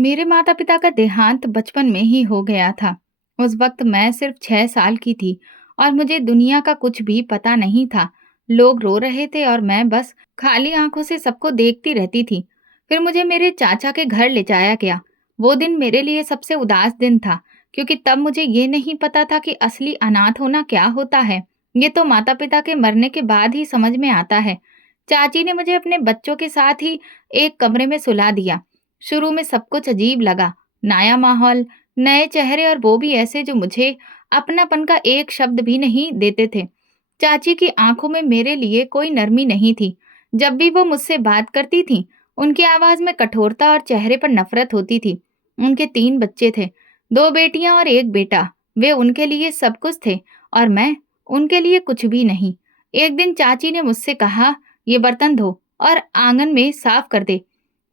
मेरे माता-पिता का देहांत बचपन में ही हो गया था। उस वक्त मैं सिर्फ 6 साल की थी और मुझे दुनिया का कुछ भी पता नहीं था। लोग रो रहे थे और मैं बस खाली आंखों से सबको देखती रहती थी। फिर मुझे मेरे चाचा के घर ले जाया गया। वो दिन मेरे लिए सबसे उदास दिन था, क्योंकि तब मुझे ये नहीं पता था कि असली अनाथ होना क्या होता है। ये तो माता-पिता के मरने के बाद ही समझ में आता है। चाची ने मुझे अपने बच्चों के साथ ही एक कमरे में सुला दिया। शुरू में सब कुछ अजीब लगा। नया माहौल, नए चेहरे और वो भी ऐसे जो मुझे अपनापन का एक शब्द भी नहीं देते थे। चाची की आंखों में मेरे लिए कोई नरमी नहीं थी। जब भी वो मुझसे बात करती थीं, उनकी आवाज में कठोरता और चेहरे पर नफरत होती थी। उनके 3 बच्चे थे, 2 बेटियां और 1 बेटा। वे उनके लिए सब कुछ थे और मैं उनके लिए कुछ भी नहीं। एक दिन चाची ने मुझसे कहा, "ये बर्तन धो और आंगन में साफ कर दे।"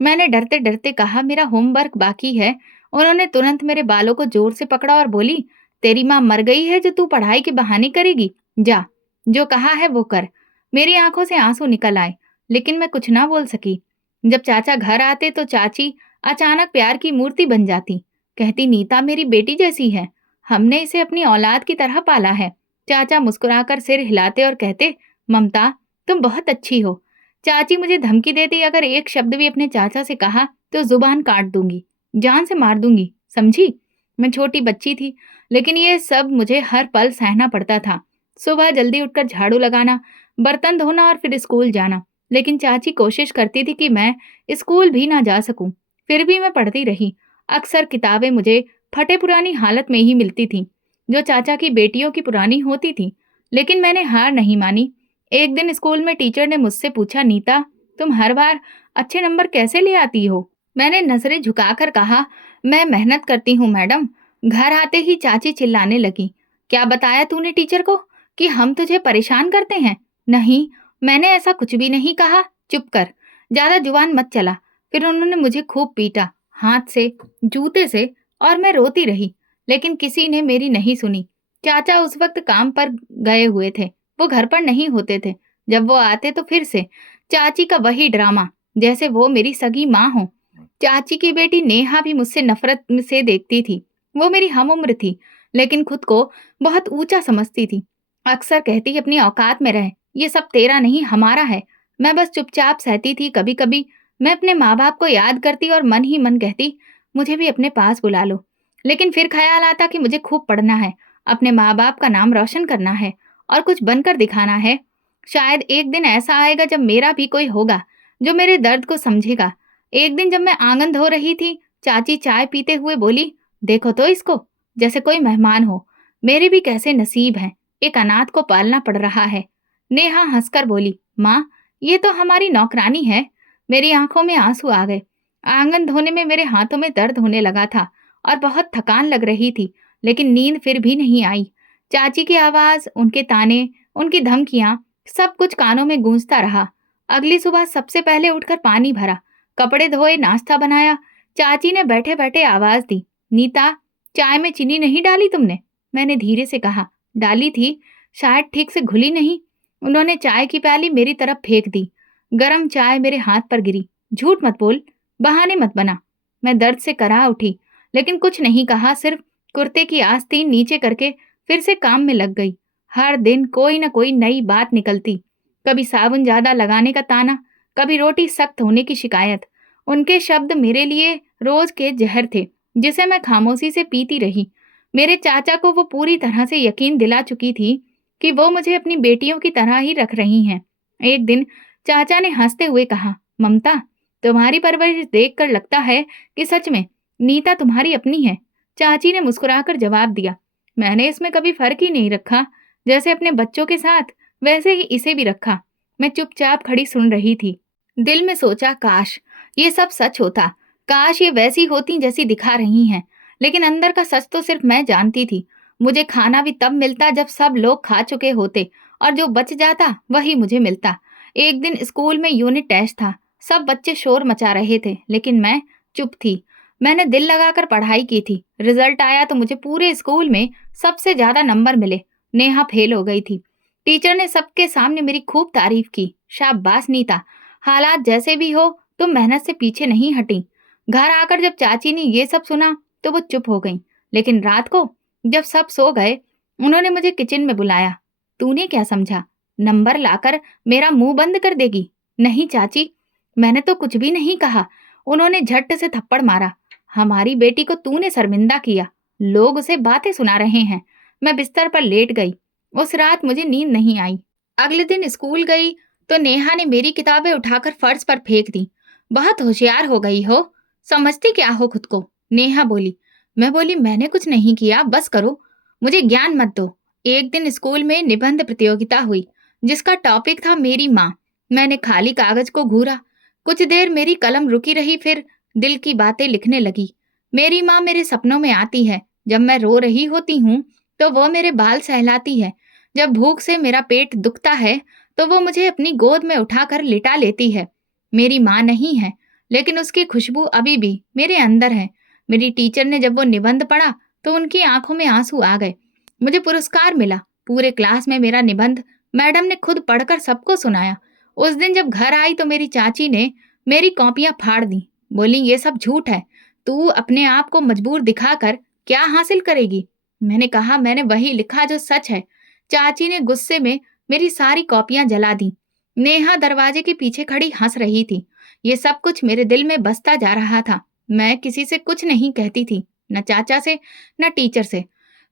मैंने डरते-डरते कहा, "मेरा होमवर्क बाकी है।" उन्होंने तुरंत मेरे बालों को जोर से पकड़ा और बोली, "तेरी माँ मर गई है जो तू पढ़ाई के बहाने करेगी? जा, जो कहा है वो कर।" मेरी आंखों से आंसू निकल आए, लेकिन मैं कुछ ना बोल सकी। जब चाचा घर आते तो चाची अचानक प्यार की मूर्ति बन जाती। कहती, "नीता मेरी बेटी जैसी है। हमने इसे अपनी औलाद की तरह पाला है।" चाचा मुस्कुराकर सिर हिलाते और कहते, "ममता, तुम बहुत अच्छी हो।" चाची मुझे धमकी देती, अगर एक शब्द भी अपने चाचा से कहा तो जुबान काट दूंगी, जान से मार दूंगी, समझी? मैं छोटी बच्ची थी, लेकिन ये सब मुझे हर पल सहना पड़ता था। सुबह जल्दी उठकर झाड़ू लगाना, बर्तन धोना और फिर स्कूल जाना। लेकिन चाची कोशिश करती थी कि मैं स्कूल भी ना जा सकूं। फिर भी मैं पढ़ती रही। अक्सर किताबें मुझे फटे पुरानी हालत में ही मिलती थीं, जो चाचा की बेटियों की पुरानी होती थी। लेकिन मैंने हार नहीं मानी। एक दिन स्कूल में टीचर ने मुझसे पूछा, "नीता, तुम हर बार अच्छे नंबर कैसे ले आती हो?" मैंने नजरें झुकाकर कहा, "मैं मेहनत करती हूँ मैडम।" घर आते ही चाची चिल्लाने लगी, "क्या बताया तूने टीचर को कि हम तुझे परेशान करते हैं?" "नहीं, मैंने ऐसा कुछ भी नहीं कहा। चुप कर, ज्यादा जुबान मत चला।" फिर उन्होंने मुझे खूब पीटा, हाथ से, जूते से, और मैं रोती रही, लेकिन किसी ने मेरी नहीं सुनी। चाचा उस वक्त काम पर गए हुए थे। वो घर पर नहीं होते थे। जब वो आते तो फिर से चाची का वही ड्रामा, जैसे वो मेरी सगी माँ हो। चाची की बेटी नेहा भी मुझसे नफरत से देखती थी। वो मेरी हम उम्र थी, लेकिन खुद को बहुत ऊंचा समझती थी। अक्सर कहती, "अपनी औकात में रह, ये सब तेरा नहीं हमारा है।" मैं बस चुपचाप सहती थी। कभी कभी मैं अपने माँ बाप को याद करती और मन ही मन कहती, "मुझे भी अपने पास बुला लो।" लेकिन फिर ख्याल आता कि मुझे खूब पढ़ना है, अपने माँ बाप का नाम रोशन करना है और कुछ बनकर दिखाना है। शायद एक दिन ऐसा आएगा जब मेरा भी कोई होगा जो मेरे दर्द को समझेगा। एक दिन जब मैं आंगन धो रही थी, चाची चाय पीते हुए बोली, "देखो तो इसको, जैसे कोई मेहमान हो। मेरे भी कैसे नसीब हैं, एक अनाथ को पालना पड़ रहा है।" नेहा हंसकर बोली, "माँ, ये तो हमारी नौकरानी है।" मेरी आंखों में आंसू आ गए। आंगन धोने में मेरे हाथों में दर्द होने लगा था और बहुत थकान लग रही थी, लेकिन नींद फिर भी नहीं आई। चाची की आवाज, उनके ताने, उनकी धमकियां, सब कुछ कानों में गूंजता रहा। अगली सुबह सबसे पहले उठकर पानी भरा, कपड़े धोए, नाश्ता बनाया। चाची ने बैठे बैठे आवाज दी, "नीता, चाय में चीनी नहीं डाली तुमने?" मैंने धीरे से कहा, "डाली थी, शायद ठीक से घुली नहीं।" उन्होंने चाय की प्याली मेरी तरफ फेंक दी। गरम चाय मेरे हाथ पर गिरी। "झूठ मत बोल, बहाने मत बना।" मैं दर्द से करा उठी, लेकिन कुछ नहीं कहा, सिर्फ कुर्ते की आस्तीन नीचे करके फिर से काम में लग गई। हर दिन कोई न कोई नई बात निकलती। कभी साबुन ज्यादा लगाने का ताना, कभी रोटी सख्त होने की शिकायत। उनके शब्द मेरे लिए रोज के जहर थे, जिसे मैं खामोशी से पीती रही। मेरे चाचा को वो पूरी तरह से यकीन दिला चुकी थी कि वो मुझे अपनी बेटियों की तरह ही रख रही हैं। एक दिन चाचा ने हंसते हुए कहा, "ममता, तुम्हारी परवरिश देखकर लगता है कि सच में नीता तुम्हारी अपनी है।" चाची ने मुस्कुराकर जवाब दिया, "मैंने इसमें कभी फर्क ही नहीं रखा। जैसे अपने बच्चों के साथ, वैसे ही इसे भी रखा।" मैं चुपचाप खड़ी सुन रही थी। दिल में सोचा, काश ये सब सच होता, काश ये वैसी होती जैसी दिखा रही हैं। लेकिन अंदर का सच तो सिर्फ मैं जानती थी। मुझे खाना भी तब मिलता जब सब लोग खा चुके होते, और जो बच जाता वही मुझे मिलता। एक दिन स्कूल में यूनिट टेस्ट था। सब बच्चे शोर मचा रहे थे, लेकिन मैं चुप थी। मैंने दिल लगाकर पढ़ाई की थी। रिजल्ट आया तो मुझे पूरे स्कूल में सबसे ज्यादा नंबर मिले। नेहा फेल हो गई थी। टीचर ने सबके सामने मेरी खूब तारीफ की। शाबाश नीता, हालात जैसे भी हो तुम मेहनत से पीछे नहीं हटी। घर आकर जब चाची ने ये सब सुना तो वो चुप हो गईं। लेकिन रात को जब सब सो गए, उन्होंने मुझे किचन में बुलाया। तूने क्या समझा? नंबर लाकर मेरा मुंह बंद कर देगी? नहीं चाची, मैंने तो कुछ भी नहीं कहा। उन्होंने झट से थप्पड़ मारा। हमारी बेटी को तूने शर्मिंदा किया। लोग उसे बातें सुना रहे हैं। मैं बिस्तर पर लेट गई। उस रात मुझे नींद नहीं आई। अगले दिन स्कूल गई तो नेहा ने मेरी किताबें उठाकर फर्श पर फेंक दी। बहुत होशियार हो गई हो, समझती क्या हो खुद को? नेहा बोली। मैं बोली, मैंने कुछ नहीं किया, बस करो, मुझे ज्ञान मत दो। एक दिन स्कूल में निबंध प्रतियोगिता हुई जिसका टॉपिक था मेरी माँ। मैंने खाली कागज को घूरा। कुछ देर मेरी कलम रुकी रही, फिर दिल की बातें लिखने लगी। मेरी माँ मेरे सपनों में आती है। जब मैं रो रही होती हूँ तो वो मेरे बाल सहलाती है। जब भूख से मेरा पेट दुखता है तो वो मुझे अपनी गोद में उठाकर लिटा लेती है। मेरी माँ नहीं है, लेकिन उसकी खुशबू अभी भी मेरे अंदर है। मेरी टीचर ने जब वो निबंध पढ़ा तो उनकी आंखों में आंसू आ गए। मुझे पुरस्कार मिला। पूरे क्लास में मेरा निबंध मैडम ने खुद पढ़कर सबको सुनाया। उस दिन जब घर आई तो मेरी चाची ने मेरी कॉपियां फाड़ दी। बोली, ये सब झूठ है, तू अपने आप को मजबूर दिखाकर क्या हासिल करेगी? मैंने कहा, मैंने वही लिखा जो सच है। चाची ने गुस्से में मेरी सारी कॉपियां जला दी। नेहा दरवाजे के पीछे खड़ी हंस रही थी। ये सब कुछ मेरे दिल में बसता जा रहा था। मैं किसी से कुछ नहीं कहती थी, न चाचा से, न टीचर से।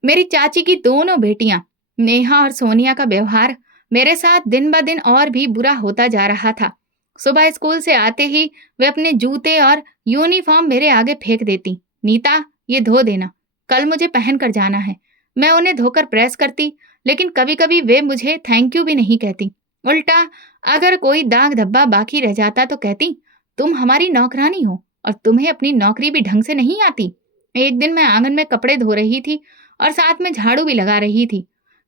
मेरी चाची की दोनों बेटियां, नेहा और सोनिया का व्यवहार मेरे साथ दिन ब दिन और भी बुरा होता जा रहा था। सुबह स्कूल से आते ही वे अपने जूते और यूनिफॉर्म मेरे आगे फेंक देती। नीता, ये धो देना, कल मुझे पहन कर जाना है। मैं उन्हें धोकर प्रेस करती, लेकिन कभी कभी वे मुझे थैंक यू भी नहीं कहती। उल्टा अगर कोई दाग धब्बा बाकी रह जाता तो कहती, तुम हमारी नौकरानी हो और तुम्हें अपनी नौकरी भी ढंग से नहीं आती। एक दिन मैं आंगन में कपड़े धो रही थी और साथ में झाड़ू भी लगा रही थी।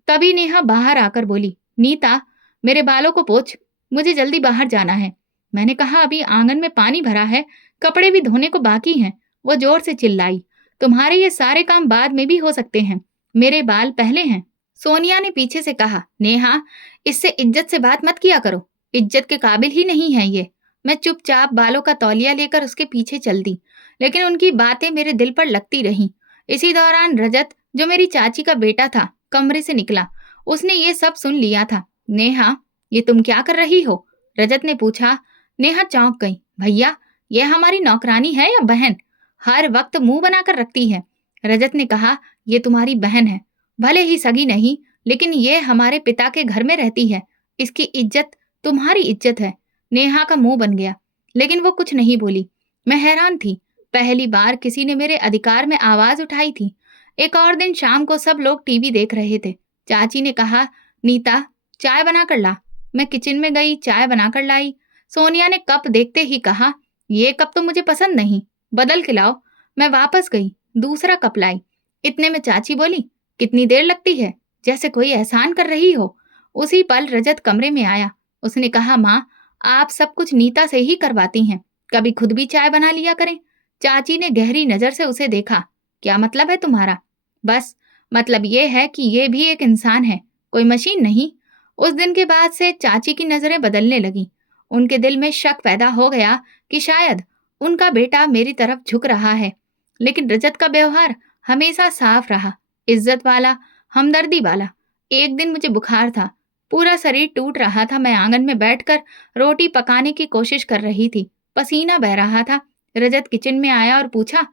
तभी नेहा बाहर आकर बोली, नीता, मेरे बालों को पोंछ, मुझे जल्दी बाहर जाना है। मैंने कहा, अभी आंगन में पानी भरा है, कपड़े भी धोने को बाकी हैं। वो जोर से चिल्लाई, तुम्हारे ये सारे काम बाद में भी हो सकते हैं, मेरे बाल पहले हैं। सोनिया ने पीछे से कहा, नेहा, इससे इज्जत से बात मत किया करो, इज्जत के काबिल ही नहीं है ये। मैं चुपचाप बालों का तौलिया लेकर उसके पीछे चल दी, लेकिन उनकी बातें मेरे दिल पर लगती रहीं। इसी दौरान रजत, जो मेरी चाची का बेटा था, कमरे से निकला। उसने ये सब सुन लिया था। नेहा, ये तुम क्या कर रही हो? रजत ने पूछा। नेहा चौंक गई। भैया, ये हमारी नौकरानी है या बहन? हर वक्त मुंह बनाकर रखती है। रजत ने कहा, ये तुम्हारी बहन है, भले ही सगी नहीं, लेकिन ये हमारे पिता के घर में रहती है। इसकी इज्जत तुम्हारी इज्जत है। नेहा का मुंह बन गया, लेकिन वो कुछ नहीं बोली। मैं हैरान थी, पहली बार किसी ने मेरे अधिकार में आवाज उठाई थी। एक और दिन शाम को सब लोग टीवी देख रहे थे। चाची ने कहा, नीता, चाय बनाकर ला। मैं किचन में गई, चाय बनाकर लाई। सोनिया ने कप देखते ही कहा, ये कप तो मुझे पसंद नहीं, बदल के लाओ। मैं वापस गई, दूसरा कप लाई। इतने में चाची बोली, कितनी देर लगती है, जैसे कोई एहसान कर रही हो। उसी पल रजत कमरे में आया। उसने कहा, माँ, आप सब कुछ नीता से ही करवाती हैं, कभी खुद भी चाय बना लिया करें। चाची ने गहरी नजर से उसे देखा। क्या मतलब है तुम्हारा? बस, मतलब ये है कि ये भी एक इंसान है, कोई मशीन नहीं। उस दिन के बाद से चाची की नजरें बदलने लगी। उनके दिल में शक पैदा हो गया कि शायद उनका बेटा मेरी तरफ झुक रहा है। लेकिन रजत का व्यवहार हमेशा साफ रहा, इज्जत वाला, हमदर्दी वाला। एक दिन मुझे बुखार था, पूरा शरीर टूट रहा था। मैं आंगन में बैठकर रोटी पकाने की कोशिश कर रही थी, पसीना बह रहा था। रजत किचन में आया और पूछा,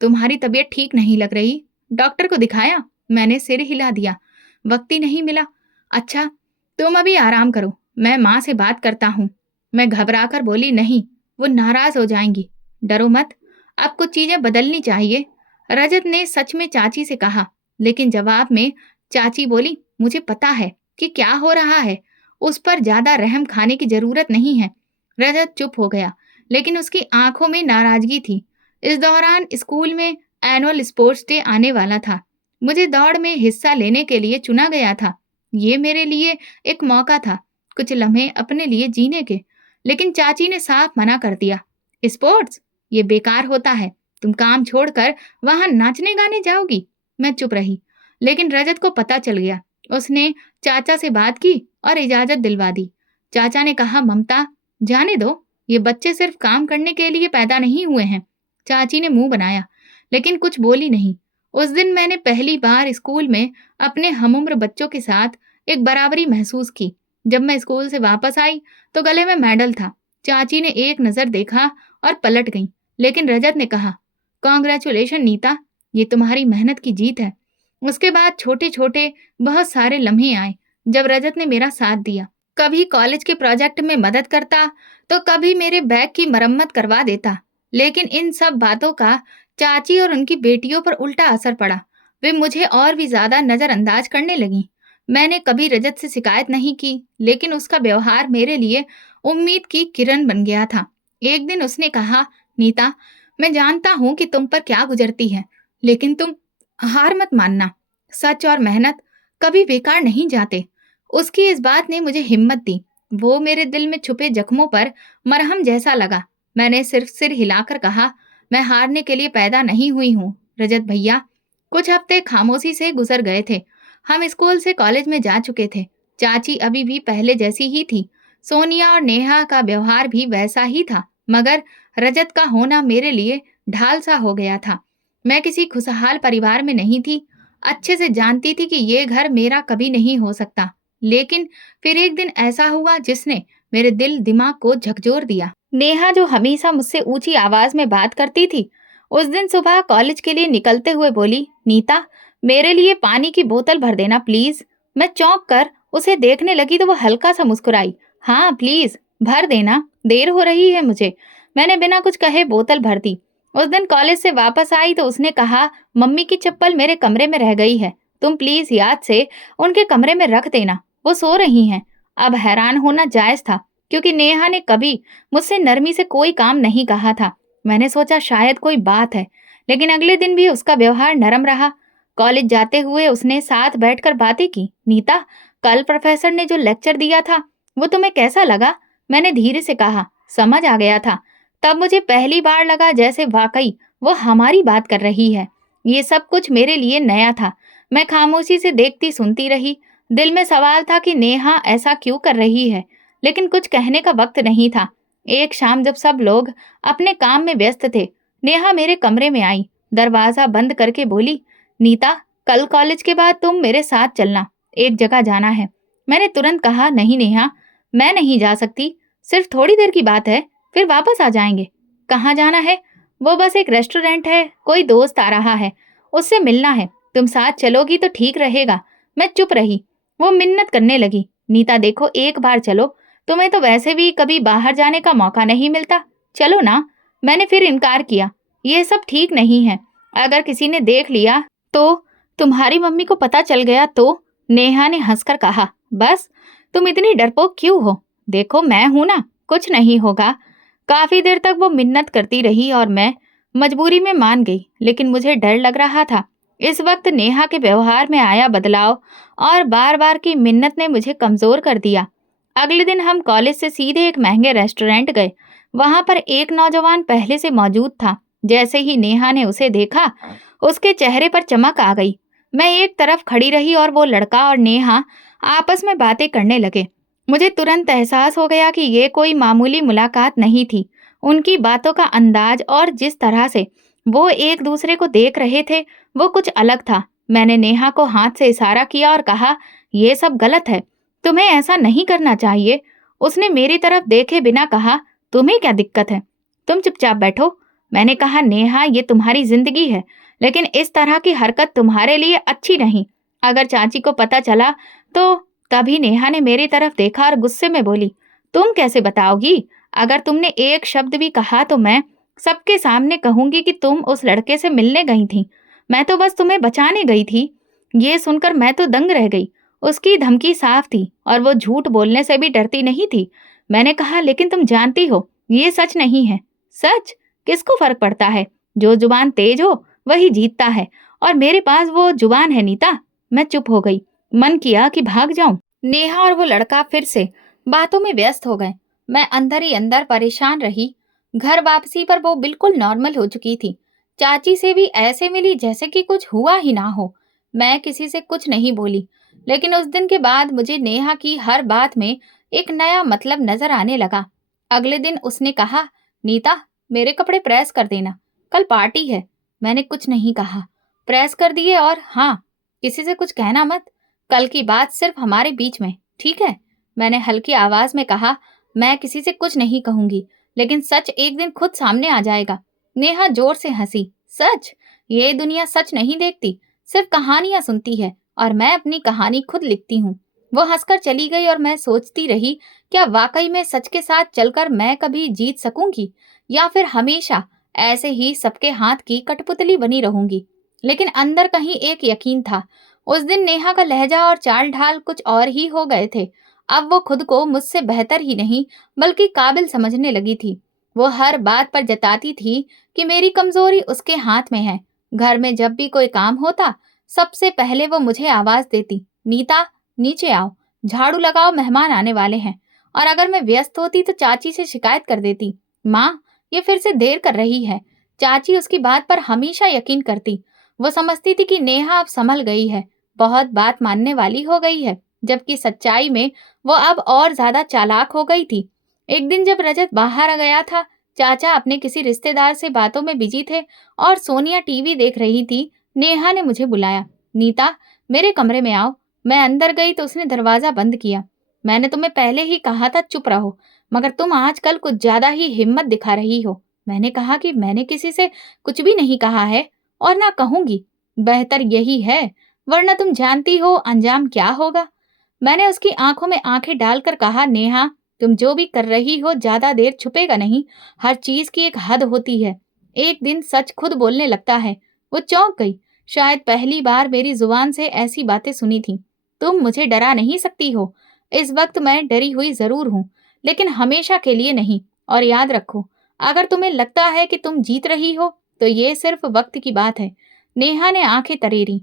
तुम्हारी तबीयत ठीक नहीं लग रही, डॉक्टर को दिखाया? मैंने सिर हिला दिया, वक्त ही नहीं मिला। अच्छा, तुम अभी आराम करो, मैं माँ से बात करता हूँ। मैं घबराकर बोली, नहीं, वो नाराज हो जाएंगी। डरो मत, अब कुछ चीजें बदलनी चाहिए। रजत ने सच में चाची से कहा, लेकिन जवाब में चाची बोली, मुझे पता है कि क्या हो रहा है, उस पर ज्यादा रहम खाने की जरूरत नहीं है। रजत चुप हो गया, लेकिन उसकी आंखों में नाराजगी थी। इस दौरान स्कूल में एनुअल स्पोर्ट्स डे आने वाला था। मुझे दौड़ में हिस्सा लेने के लिए चुना गया था। ये मेरे लिए एक मौका था, कुछ लम्हे अपने लिए जीने के। लेकिन चाची ने साफ मना कर दिया, स्पोर्ट्स, ये बेकार होता है, तुम काम छोड़कर वहां नाचने गाने जाओगी। मैं चुप रही, लेकिन रजत को पता चल गया। उसने चाचा से बात की और इजाजत दिलवा दी। चाचा ने कहा, ममता, जाने दो, ये बच्चे सिर्फ काम करने के लिए पैदा नहीं हुए हैं। चाची ने मुंह बनाया, लेकिन कुछ बोली नहीं। उस दिन मैंने पहली बार स्कूल में अपने हमउम्र बच्चों के साथ एक बराबरी महसूस की। जब मैं स्कूल से वापस आई तो गले में मेडल था। चाची ने एक नजर देखा और पलट गई, लेकिन रजत ने कहा, कॉन्ग्रेचुलेशन नीता, ये तुम्हारी मेहनत की जीत है। उसके बाद छोटे छोटे बहुत सारे लम्हे आए जब रजत ने मेरा साथ दिया। कभी कॉलेज के प्रोजेक्ट में मदद करता, तो कभी मेरे बैग की मरम्मत करवा देता। लेकिन इन सब बातों का चाची और उनकी बेटियों पर उल्टा असर पड़ा। वे मुझे और भी ज्यादा नजरअंदाज करने लगी। मैंने कभी रजत से शिकायत नहीं की, लेकिन उसका व्यवहार मेरे लिए उम्मीद की किरण बन गया था। एक दिन उसने कहा, नीता, मैं जानता हूं कि तुम पर क्या गुजरती है, लेकिन तुम हार मत मानना। सच और मेहनत कभी बेकार नहीं जाते। उसकी इस बात ने मुझे हिम्मत दी। वो मेरे दिल में छुपे जख्मों पर मरहम जैसा लगा। मैंने सिर्फ सिर हिलाकर कहा, मैं हारने के लिए पैदा नहीं हुई हूँ रजत भैया। कुछ हफ्ते खामोशी से गुजर गए थे। हम स्कूल से कॉलेज में जा चुके थे। चाची अभी भी पहले जैसी ही थी। सोनिया और नेहा का व्यवहार भी वैसा ही था, मगर रजत का होना मेरे लिए ढाल सा हो गया था। मैं किसी खुशहाल परिवार में नहीं थी। अच्छे से जानती थी कि ये घर मेरा कभी नहीं हो सकता। लेकिन फिर एक दिन ऐसा हुआ जिसने मेरे दिल दिमाग को झकझोर दिया। नेहा, जो हमेशा मुझसे ऊंची आवाज में बात करती थी, उस दिन सुबह कॉलेज के लिए निकलते हुए बोली, नीता, मेरे लिए पानी की बोतल भर देना प्लीज। मैं चौंक कर उसे देखने लगी तो वो हल्का सा मुस्कुराई। हाँ प्लीज, भर देना, देर हो रही है मुझे। मैंने बिना कुछ कहे बोतल भर दी। उस दिन कॉलेज से वापस आई तो उसने कहा, मम्मी की चप्पल मेरे कमरे में रह गई है, तुम प्लीज याद से उनके कमरे में रख देना, वो सो रही हैं। अब हैरान होना जायज था, क्योंकि नेहा ने कभी मुझसे नरमी से कोई काम नहीं कहा था। मैंने सोचा शायद कोई बात है, लेकिन अगले दिन भी उसका व्यवहार नरम रहा। कॉलेज जाते हुए उसने साथ बैठकर बातें की। नीता, कल प्रोफेसर ने जो लेक्चर दिया था वो तुम्हें कैसा लगा? मैंने धीरे से कहा। समझ आ गया था। तब मुझे पहली बार लगा जैसे वाकई वो हमारी बात कर रही है। ये सब कुछ मेरे लिए नया था। मैं खामोशी से देखती सुनती रही। दिल में सवाल था कि नेहा ऐसा क्यों कर रही है, लेकिन कुछ कहने का वक्त नहीं था। एक शाम जब सब लोग अपने काम में व्यस्त थे, नेहा मेरे कमरे में आई। दरवाजा बंद करके बोली, नीता, कल कॉलेज के बाद तुम मेरे साथ चलना, एक जगह जाना है। मैंने तुरंत कहा, नहीं नेहा, मैं नहीं जा सकती, सिर्फ थोड़ी देर की बात है, फिर वापस आ जाएंगे। कहाँ जाना है? वो बस एक रेस्टोरेंट है, कोई दोस्त आ रहा है, उससे मिलना है, तुम साथ चलोगी तो ठीक रहेगा। मैं चुप रही। वो मिन्नत करने लगी, नीता देखो, एक बार चलो, तुम्हें तो वैसे भी कभी बाहर जाने का मौका नहीं मिलता, चलो ना। मैंने फिर इनकार किया। ये सब ठीक नहीं है, अगर किसी ने देख लिया तो, तुम्हारी मम्मी को पता चल गया तो? नेहा ने हंसकर कहा, बस तुम इतनी डरपोक क्यों हो? देखो मैं हूं ना, कुछ नहीं होगा। काफी देर तक वो मिन्नत करती रही और मैं मजबूरी में मान गई, लेकिन मुझे डर लग रहा था। इस वक्त नेहा के व्यवहार में आया बदलाव और बार बार की मिन्नत ने मुझे कमजोर कर दिया। अगले दिन हम कॉलेज से सीधे एक महंगे रेस्टोरेंट गए। वहां पर एक नौजवान पहले से मौजूद था। जैसे ही नेहा ने उसे देखा, उसके चेहरे पर चमक आ गई। मैं एक तरफ खड़ी रही और वो लड़का और नेहा आपस में बातें करने लगे। मुझे तुरंत एहसास हो गया कि ये कोई मामूली मुलाकात नहीं थी। उनकी बातों का अंदाज और जिस तरह से वो एक दूसरे को देख रहे थे, वो कुछ अलग था। मैंने नेहा को हाथ से इशारा किया और कहा, ये सब गलत है, तुम्हें ऐसा नहीं करना चाहिए। उसने मेरी तरफ देखे बिना कहा, तुम्हें क्या दिक्कत है, तुम चुपचाप बैठो। मैंने कहा, नेहा, ये तुम्हारी जिंदगी है, लेकिन इस तरह की हरकत तुम्हारे लिए अच्छी नहीं। अगर चाची को पता चला तो? तभी नेहा ने मेरी तरफ देखा और गुस्से में बोली, तुम कैसे बताओगी? अगर तुमने एक शब्द भी कहा तो मैं सबके सामने कहूंगी कि तुम उस लड़के से मिलने गई थी। मैं तो बस तुम्हें बचाने गई थी। ये सुनकर मैं तो दंग रह गई। उसकी धमकी साफ थी और वो झूठ बोलने से भी डरती नहीं थी। मैंने कहा, लेकिन तुम जानती हो ये सच नहीं है। सच? किसको फर्क पड़ता है? जो जुबान तेज हो वही जीतता है, और मेरे पास वो जुबान है नीता। मैं चुप हो गई। मन किया कि भाग जाऊं। नेहा और वो लड़का फिर से बातों में व्यस्त हो गए। मैं अंदर ही अंदर परेशान रही। घर वापसी पर वो बिल्कुल नॉर्मल हो चुकी थी। चाची से भी ऐसे मिली जैसे कि कुछ हुआ ही ना हो। मैं किसी से कुछ नहीं बोली, लेकिन उस दिन के बाद मुझे नेहा की हर बात में एक नया मतलब नजर आने लगा। अगले दिन उसने कहा, नीता, मेरे कपड़े प्रेस कर देना। कल पार्टी है। मैंने कुछ नहीं कहा, प्रेस कर दिए और हाँ, किसी से कुछ कहना मत। कल की बात सिर्फ हमारे बीच में, ठीक है? मैंने हल्की आवाज में कहा। मैं किसी से कुछ नहीं कहूंगी, लेकिन सच एक दिन खुद सामने आ जाएगा। नेहा जोर से हंसी। सच? ये दुनिया सच नहीं देखती, सिर्फ कहानियां सुनती है और मैं अपनी कहानी खुद लिखती हूँ। वो हंसकर चली गई और मैं सोचती रही, क्या वाकई में सच के साथ चलकर मैं कभी जीत सकूंगी या फिर हमेशा ऐसे ही सबके हाथ की कठपुतली बनी रहूंगी। लेकिन अंदर कहीं एक यकीन था। उस दिन नेहा का लहजा और चाल ढाल कुछ और ही हो गए थे। अब वो खुद को मुझसे बेहतर ही नहीं बल्कि काबिल समझने लगी थी। वो हर बात पर जताती थी कि मेरी कमजोरी उसके हाथ में है। घर में जब भी कोई काम होता, सबसे पहले वो मुझे आवाज देती, नीता नीचे आओ, झाड़ू लगाओ, मेहमान आने वाले हैं। और अगर मैं व्यस्त होती तो चाची से शिकायत कर देती, माँ ये फिर से देर कर रही है। चाची उसकी बात पर हमेशा यकीन करती। वो समझती थी कि नेहा अब संभल गई है, बहुत बात मानने वाली हो गई है, जबकि सच्चाई में वो अब और ज्यादा चालाक हो गई थी। एक दिन जब रजत बाहर आ गया था, चाचा अपने किसी रिश्तेदार से बातों में बिजी थे और सोनिया टीवी देख रही थी। नेहा ने मुझे बुलाया, नीता मेरे कमरे में आओ। मैं अंदर गई तो उसने दरवाजा बंद किया। मैंने तुम्हें पहले ही कहा था चुप रहो, मगर तुम आजकल कुछ ज्यादा ही हिम्मत दिखा रही हो। मैंने कहा कि मैंने किसी से कुछ भी नहीं कहा है और ना कहूंगी। बेहतर यही है, वरना तुम जानती हो अंजाम क्या होगा। मैंने उसकी आंखों में आंखें डालकर कहा, नेहा तुम जो भी कर रही हो ज्यादा देर छुपेगा नहीं। हर चीज की एक हद होती है। एक दिन सच खुद बोलने लगता है। वो चौंक गई। शायद पहली बार मेरी जुबान से ऐसी बातें सुनी थी। तुम मुझे डरा नहीं सकती हो। इस वक्त मैं डरी हुई जरूर हूं, लेकिन हमेशा के लिए नहीं। और याद रखो, अगर तुम्हें लगता है कि तुम जीत रही हो तो ये सिर्फ वक्त की बात है। नेहा ने आंखें तरेरी।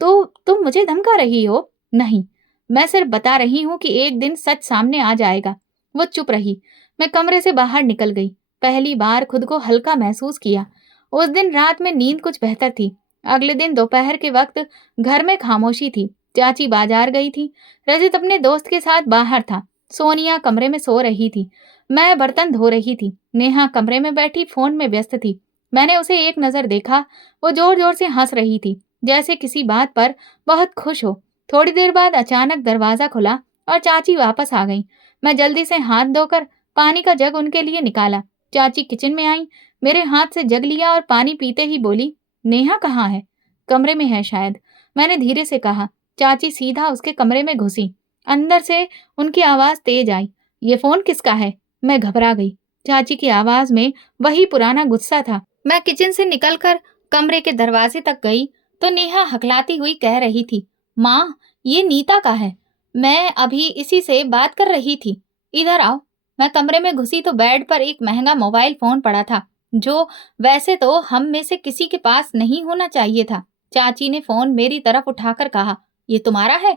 तो तुम मुझे धमका रही हो? नहीं, मैं सिर्फ बता रही हूँ कि एक दिन सच सामने आ जाएगा। वो चुप रही। मैं कमरे से बाहर निकल गई। पहली बार खुद को हल्का महसूस किया। उस दिन रात में नींद कुछ बेहतर थी। अगले दिन दोपहर के वक्त घर में खामोशी थी। चाची बाजार गई थी। रजत अपने दोस्त के साथ बाहर था। सोनिया कमरे में सो रही थी। मैं बर्तन धो रही थी। नेहा कमरे में बैठी फोन में व्यस्त थी। मैंने उसे एक नजर देखा। वो जोर जोर से हंस रही थी, जैसे किसी बात पर बहुत खुश हो। थोड़ी देर बाद अचानक दरवाजा खुला और चाची वापस आ गई। मैं जल्दी से हाथ धोकर पानी का जग उनके लिए निकाला। चाची किचन में आई, मेरे हाथ से जग लिया और पानी पीते ही बोली, नेहा कहाँ है? कमरे में है शायद, मैंने धीरे से कहा। चाची सीधा उसके कमरे में घुसी। अंदर से उनकी आवाज तेज आई, ये फोन किसका है? मैं घबरा गई। चाची की आवाज में वही पुराना गुस्सा था। मैं किचन से निकलकर कमरे के दरवाजे तक गई तो नेहा हकलाती हुई कह रही थी, माँ ये नीता का है। मैं अभी इसी से बात कर रही थी। इधर आओ। मैं कमरे में घुसी तो बेड पर एक महंगा मोबाइल फोन पड़ा था, जो वैसे तो हम में से किसी के पास नहीं होना चाहिए था। चाची ने फोन मेरी तरफ उठाकर कहा, ये तुम्हारा है?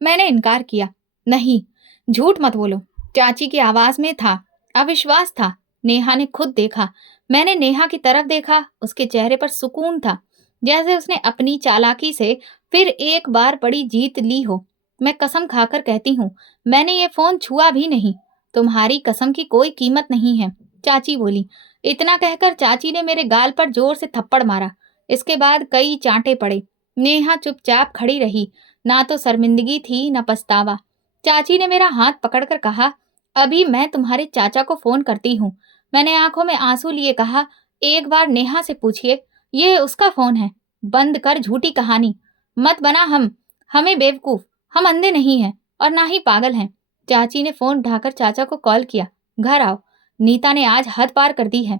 मैंने इनकार किया। नहीं, झूठ मत बोलो। चाची की आवाज में था अविश्वास था। नेहा ने खुद देखा। मैंने नेहा की तरफ देखा। उसके चेहरे पर सुकून था, जैसे उसने अपनी चालाकी से फिर एक बार बड़ी जीत ली हो। मैं कसम खाकर कहती हूँ, मैंने ये फोन छुआ भी नहीं। तुम्हारी कसम की कोई कीमत नहीं है, चाची बोली। इतना कहकर चाची ने मेरे गाल पर जोर से थप्पड़ मारा। इसके बाद कई चांटे पड़े। नेहा चुपचाप खड़ी रही। ना तो शर्मिंदगी थी न पछतावा। चाची ने मेरा हाथ पकड़कर कहा, अभी मैं तुम्हारे चाचा को फोन करती हूँ। मैंने आंखों में आंसू लिए कहा, एक बार नेहा से पूछिए, ये उसका फोन है। बंद कर झूठी कहानी। मत बना हमें बेवकूफ। हम अंधे नहीं हैं और ना ही पागल हैं। चाची ने फोन उठाकर चाचा को कॉल किया, घर आओ, नीता ने आज हद पार कर दी है।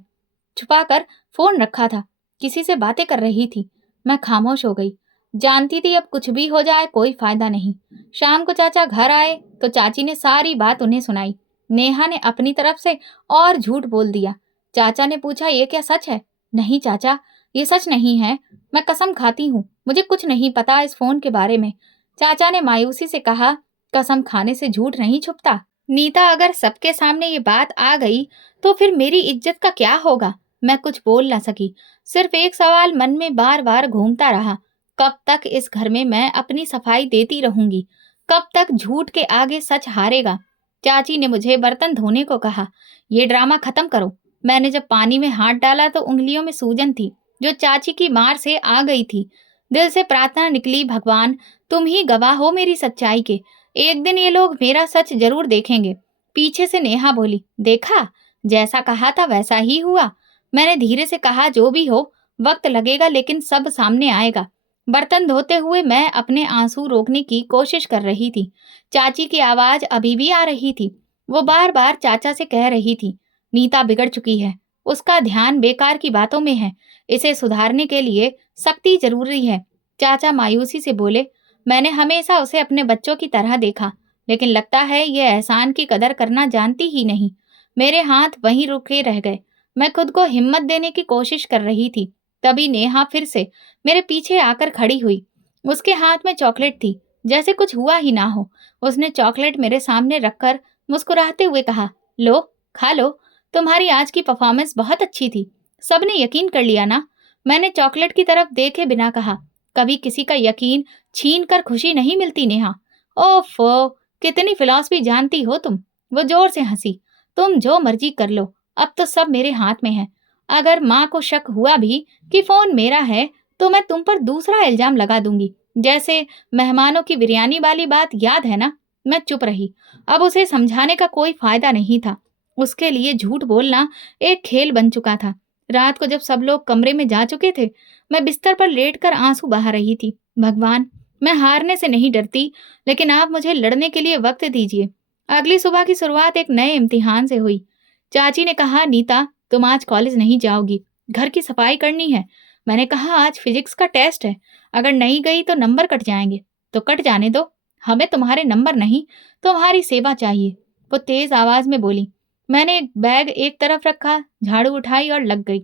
छुपाकर फोन रखा था, किसी से बातें कर रही थी। मैं खामोश हो गई। जानती थी अब कुछ भी हो जाए कोई फायदा नहीं। शाम को चाचा घर आए तो चाची ने सारी बात उन्हें सुनाई। नेहा ने अपनी तरफ से और झूठ बोल दिया। चाचा ने पूछा, ये क्या सच है? नहीं चाचा, ये सच नहीं है। मैं कसम खाती हूँ, मुझे कुछ नहीं पता इस फोन के बारे में। चाचा ने मायूसी से कहा, कसम खाने से झूठ नहीं छुपता। नीता अगर सबके सामने ये बात आ गई तो फिर मेरी इज्जत का क्या होगा? मैं कुछ बोल ना सकी। सिर्फ एक सवाल मन में बार बार घूमता रहा, कब तक इस घर में मैं अपनी सफाई देती रहूंगी? कब तक झूठ के आगे सच हारेगा? चाची ने मुझे बर्तन धोने को कहा, ये ड्रामा खत्म करो। मैंने जब पानी में हाथ डाला तो उंगलियों में सूजन थी, जो चाची की मार से आ गई थी। दिल से प्रार्थना निकली, भगवान तुम ही गवाह हो मेरी सच्चाई के। एक दिन ये लोग मेरा सच जरूर देखेंगे। पीछे से नेहा बोली, देखा, जैसा कहा था वैसा ही हुआ। मैंने धीरे से कहा, जो भी हो, वक्त लगेगा लेकिन सब सामने आएगा। बर्तन धोते हुए मैं अपने आंसू रोकने की कोशिश कर रही थी। चाची की आवाज अभी भी आ रही थी। वो बार बार चाचा से कह रही थी, नीता बिगड़ चुकी है, उसका ध्यान बेकार की बातों में है, इसे सुधारने के लिए सख्ती जरूरी है। चाचा मायूसी से बोले, मैंने हमेशा उसे अपने बच्चों की तरह देखा, लेकिन लगता है ये एहसान की कदर करना जानती ही नहीं। मेरे हाथ वहीं रुके रह गए। मैं खुद को हिम्मत देने की कोशिश कर रही थी। तभी नेहा फिर से मेरे पीछे आकर खड़ी हुई। उसके हाथ में चॉकलेट थी, जैसे कुछ हुआ ही ना हो। उसने चॉकलेट मेरे सामने रखकर मुस्कुराते हुए कहा, लो, खा लो, तुम्हारी आज की परफॉर्मेंस बहुत अच्छी थी। सबने यकीन कर लिया ना? मैंने चॉकलेट की तरफ देखे बिना कहा। कभी किसी का यकीन छीन कर खुशी नहीं मिलती नेहा। ओफो, कितनी फिलॉसफी जानती हो तुम। वो जोर से हंसी। तुम जो मर्जी कर लो, अब तो सब मेरे हाथ में है। अगर माँ को शक हुआ भी कि फोन मेरा है, तो मैं तुम पर दूसरा इल्जाम लगा दूंगी। जैसे मेहमानों की बिरयानी वाली बात, याद है ना? मैं चुप रही। अब उसे समझाने का कोई फायदा नहीं था। उसके लिए झूठ बोलना एक खेल बन चुका था। रात को जब सब लोग कमरे में जा चुके थे, मैं बिस्तर पर लेटकर आंसू बहा रही थी। भगवान, मैं हारने से नहीं डरती, लेकिन आप मुझे लड़ने के लिए वक्त दीजिए। अगली सुबह की शुरुआत एक नए इम्तिहान से हुई। चाची ने कहा, नीता तुम आज कॉलेज नहीं जाओगी, घर की सफाई करनी है। मैंने कहा, आज फिजिक्स का टेस्ट है, अगर नहीं गई तो नंबर कट जाएंगे। तो कट जाने दो, हमें तुम्हारे नंबर नहीं, तुम्हारी सेवा चाहिए, वो तेज आवाज में बोली। मैंने बैग एक तरफ रखा, झाड़ू उठाई और लग गई।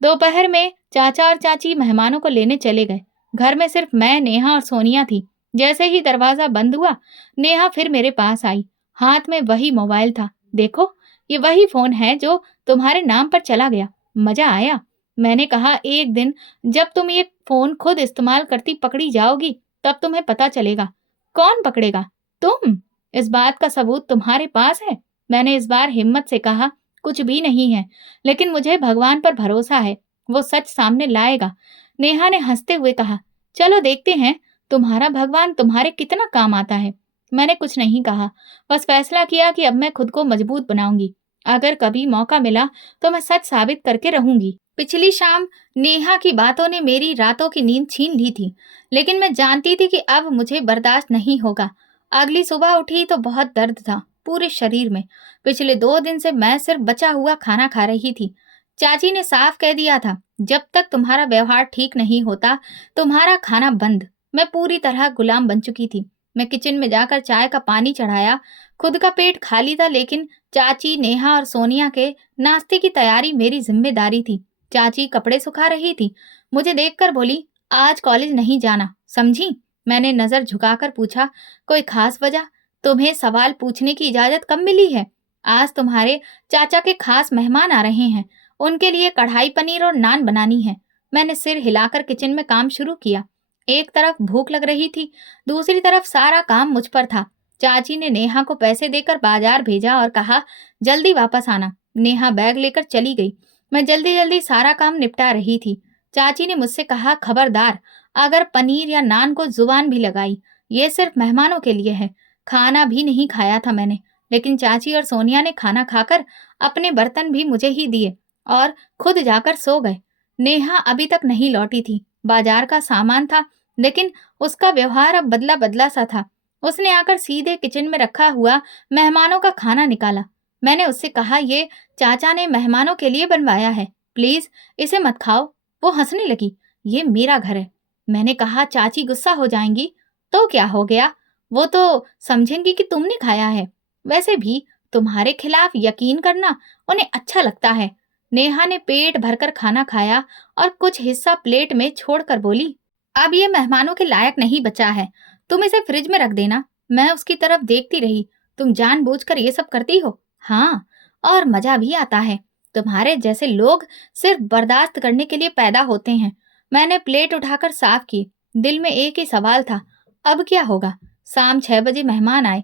दोपहर में चाचा और चाची मेहमानों को लेने चले गए। घर में सिर्फ मैं, नेहा और सोनिया थी। जैसे ही दरवाजा बंद हुआ, नेहा फिर मेरे पास आई। हाथ में वही मोबाइल था। देखो, ये वही फोन है जो तुम्हारे नाम पर चला गया। मजा आया? मैंने कहा, एक दिन जब तुम ये फोन खुद इस्तेमाल करती पकड़ी जाओगी, तब तुम्हें पता चलेगा। कौन पकड़ेगा? तुम। इस बात का सबूत तुम्हारे पास है? मैंने इस बार हिम्मत से कहा, कुछ भी नहीं है, लेकिन मुझे भगवान पर भरोसा है, वो सच सामने लाएगा। नेहा ने हंसते हुए कहा, चलो देखते हैं तुम्हारा भगवान तुम्हारे कितना काम आता है। मैंने कुछ नहीं कहा, बस फैसला किया कि अब मैं खुद को मजबूत बनाऊंगी। अगर कभी मौका मिला तो मैं सच साबित करके रहूंगी। पिछली शाम नेहा की बातों ने मेरी रातों की नींद छीन ली थी, लेकिन मैं जानती थी कि अब मुझे बर्दाश्त नहीं होगा। अगली सुबह उठी तो बहुत दर्द था पूरे शरीर में। पिछले 2 दिन से मैं सिर्फ बचा हुआ खाना खा रही थी। चाची ने साफ कह दिया था, जब तक तुम्हारा व्यवहार ठीक नहीं होता, तुम्हारा खाना बंद। मैं पूरी तरह गुलाम बन चुकी थी। मैं किचन में जाकर चाय का पानी चढ़ाया। खुद का पेट खाली था, लेकिन चाची, नेहा और सोनिया के नाश्ते की तैयारी मेरी जिम्मेदारी थी। चाची कपड़े सुखा रही थी। मुझे देखकर बोली, आज कॉलेज नहीं जाना, समझी? मैंने नजर झुकाकर पूछा, कोई खास वजह? तुम्हें सवाल पूछने की इजाजत कब मिली है? आज तुम्हारे चाचा के खास मेहमान आ रहे हैं, उनके लिए कढ़ाई पनीर और नान बनानी है। मैंने सिर हिलाकर किचन में काम शुरू किया। एक तरफ भूख लग रही थी, दूसरी तरफ सारा काम मुझ पर था। चाची ने नेहा को पैसे देकर बाजार भेजा और कहा, जल्दी वापस आना। नेहा बैग लेकर चली गई। मैं जल्दी जल्दी सारा काम निपटा रही थी। चाची ने मुझसे कहा, खबरदार, अगर पनीर या नान को जुबान भी लगाई, ये सिर्फ मेहमानों के लिए है। खाना भी नहीं खाया था मैंने, लेकिन चाची और सोनिया ने खाना खाकर अपने बर्तन भी मुझे ही दिए और खुद जाकर सो गए। नेहा अभी तक नहीं लौटी थी। बाजार का सामान था, लेकिन उसका व्यवहार अब बदला बदला सा था। उसने आकर सीधे किचन में रखा हुआ मेहमानों का खाना निकाला। मैंने उससे कहा, ये चाचा ने मेहमानों के लिए बनवाया है, प्लीज इसे मत खाओ। वो हंसने लगी, ये मेरा घर है। मैंने कहा, चाची गुस्सा हो जाएंगी। तो क्या हो गया, वो तो समझेंगी कि तुमने खाया है। वैसे भी तुम्हारे खिलाफ यकीन करना उन्हें अच्छा लगता है। नेहा ने पेट भरकर खाना खाया और कुछ हिस्सा प्लेट में छोड़कर बोली, अब ये मेहमानों के लायक नहीं बचा है, तुम इसे फ्रिज में रख देना। मैं उसकी तरफ देखती रही। तुम जानबूझकर ये सब करती हो? हाँ, और मजा भी आता है। तुम्हारे जैसे लोग सिर्फ बर्दाश्त करने के लिए पैदा होते हैं। मैंने प्लेट उठाकर साफ की। दिल में एक ही सवाल था, अब क्या होगा? शाम 6 बजे मेहमान आए।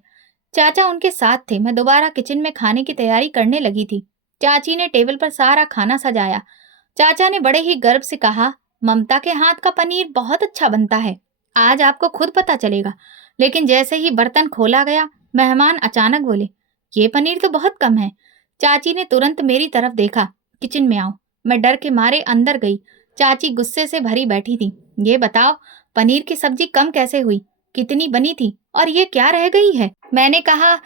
चाचा उनके साथ थे। मैं दोबारा किचन में खाने की तैयारी करने लगी थी। चाची ने टेबल पर सारा खाना सजाया। चाचा ने बड़े ही गर्व से कहा, ममता के हाथ का पनीर बहुत अच्छा बनता है, आज आपको खुद पता चलेगा। लेकिन जैसे ही बर्तन खोला गया, मेहमान अचानक बोले, ये पनीर तो बहुत कम है। चाची ने तुरंत मेरी तरफ देखा, किचन में आओ। मैं डर के मारे अंदर गई। चाची गुस्से से भरी बैठी थी। ये बताओ, पनीर की सब्जी कम कैसे हुई? कितनी बनी थी और ये क्या रह गई है? मैंने कहा,